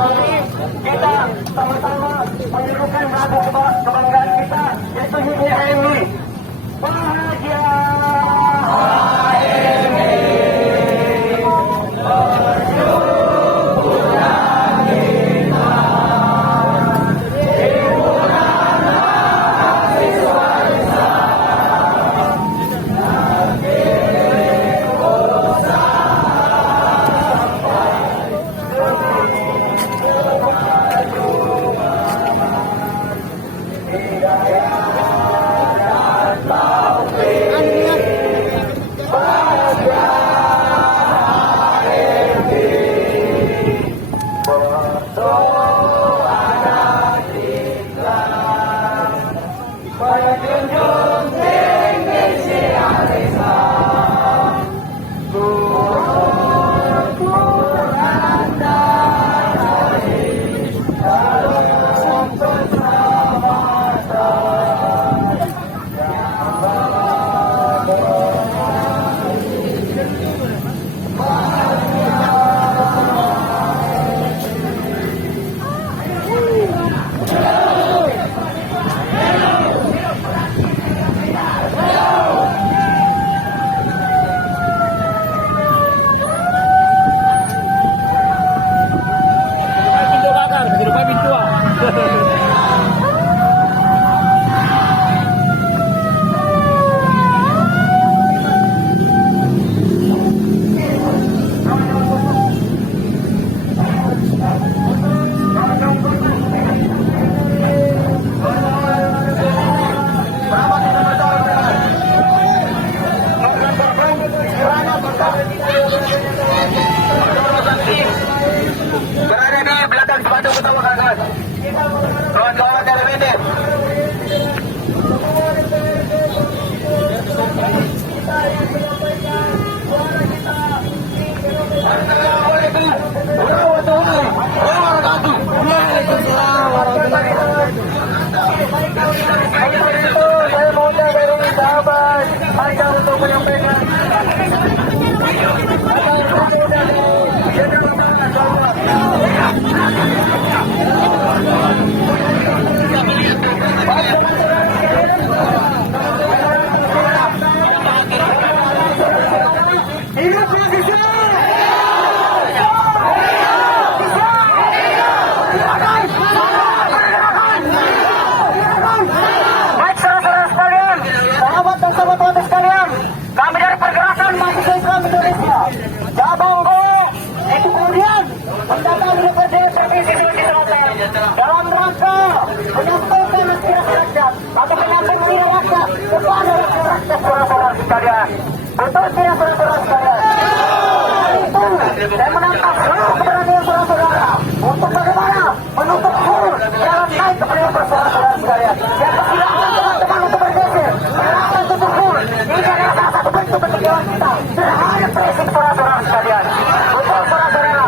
kembali kita sama-sama menyerukan lagu kebanggaan kita, yaitu HMI. Bahagia. Berada di belakang sepatu utama kawan-kawan. Kawan-kawan dari Medan. Assalamualaikum warahmatullahi wabarakatuh. Waalaikumsalam warahmatullahi wabarakatuh. Saya Moda dari sahabat Anda untuk menyampaikan dalam rangka menyampaikan aspirasi rakyat atau menyampaikan rakyat kepada rakyat saudara-saudara sekalian. Betul tidak saudara-saudara sekalian? Itu saya menangkap seluruh keberanian saudara-saudara untuk bagaimana menutup hulu jalan naik kepada saudara-saudara sekalian. Yang silakan teman-teman untuk bergeser, silakan tutup hulu. Ini adalah salah satu bentuk perjuangan kita terhadap prinsip saudara-saudara sekalian. Betul saudara-saudara,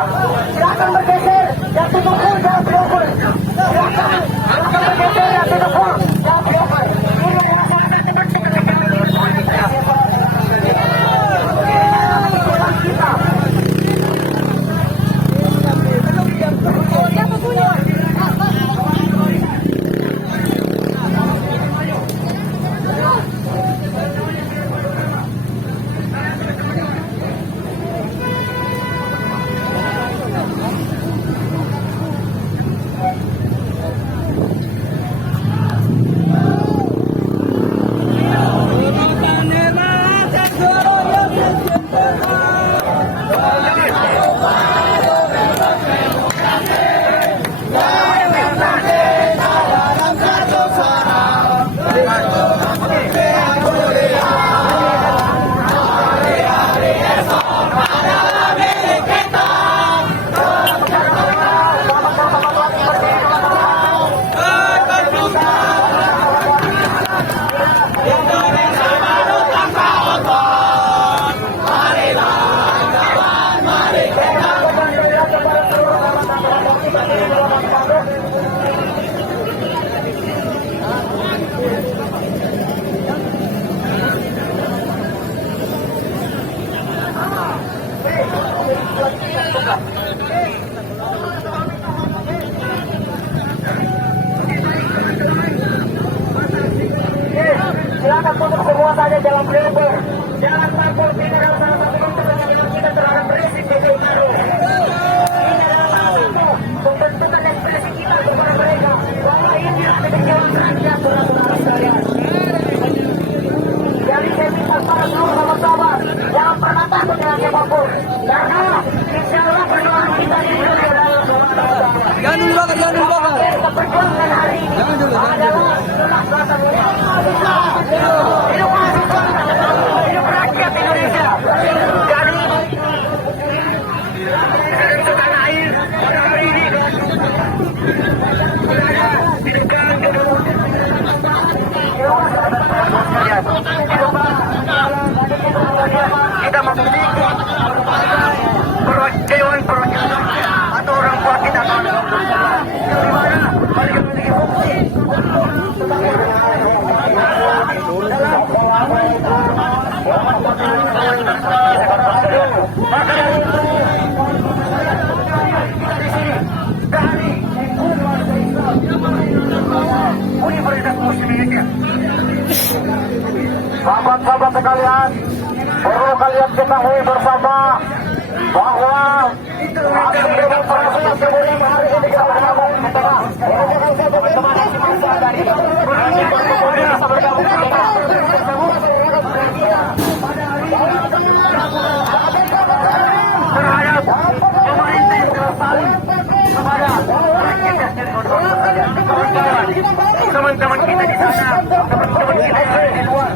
silakan bergeser dan tutup hulu jangan bergeser. Silakan bergeser dan tutup hulu jangan bergeser. Ini adalah salah satu bentuk perjuangan kita. dibakar, jangan dibakar. Perjuangan hari ini Jangan dulu, jangan dulu. hidup rakyat Indonesia. Jadi tanah air pada hari ini kita memiliki dewan perwakilan atau orang tua kita di mana mereka memiliki fungsi Universitas Muslim Indonesia. Sahabat-sahabat sekalian, perlu kalian ketahui bersama bahwa hasil demonstrasi yang kemudian hari ini kita bergabung di tengah. Terhadap pemerintah yang tersaling kepada teman-teman kita di sana, teman-teman kita di luar.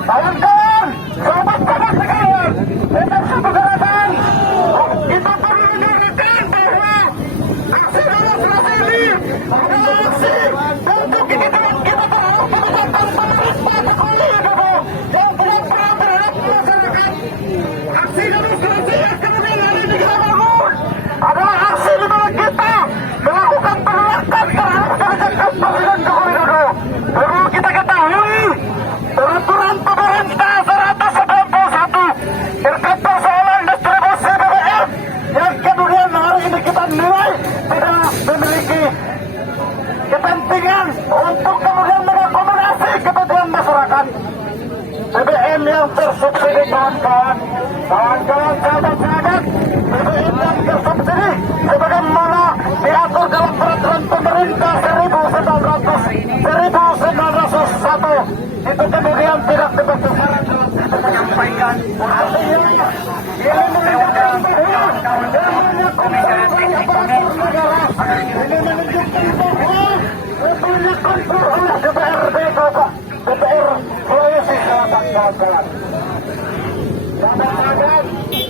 Kawan-kawan, sahabat-sahabat sekalian, dengan satu gerakan, kita perlu menunjukkan bahwa aksi demonstrasi ini adalah aksi untuk kita terhadap penegakan pemerintah Jokowi yang tidak pernah terhadap masyarakat. Aksi demonstrasi yang kemudian hari ini kita bangun adalah aksi di mana kita melakukan penolakan terhadap kebijakan Presiden Joko Widodo. Perlu kita ketahui peraturan pemerintah 191 terkait persoalan distribusi BBM yang kemudian hari ini kita nilai tidak memiliki kepentingan untuk kemudian mengakomodasi kebutuhan masyarakat. BBM yang tersubsidi kawan-kawan, sahabat-sahabat, BBM yang tersubsidi sebagaimana diatur dalam peraturan pemerintah 1901 itu kemudian tidak tepat sasaran dalam menyampaikan artinya ini menunjukkan bahwa ini menunjukkan bahwa kebanyakan oleh DPRD DPR Sulawesi Selatan kawan-kawan. Sahabat-sahabat,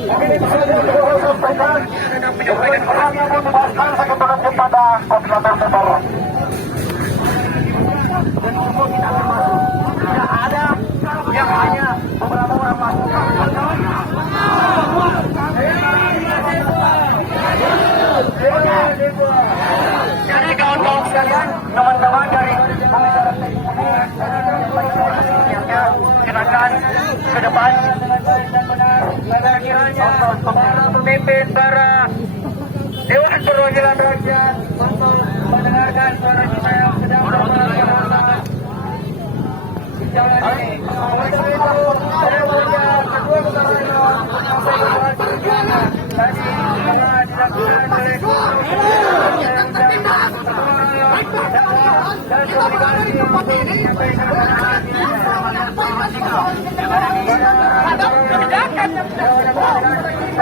mungkin itu saja yang saya sampaikan. Hanya memuaskan sekepada kepada koordinator Bapak. Dan semua kita termasuk. Tidak ada yang hanya beberapa orang masuk. Jadi kawan-kawan sekalian, teman-teman dari silakan ke depan. Kiranya para pemimpin, para Dewan Perwakilan Rakyat untuk mendengarkan suara kita yang sedang berlangsung. Jangan ini. Untuk itu, saya punya kedua pertanyaan menyampaikan tadi telah dilakukan oleh dan komunikasi untuk menyampaikan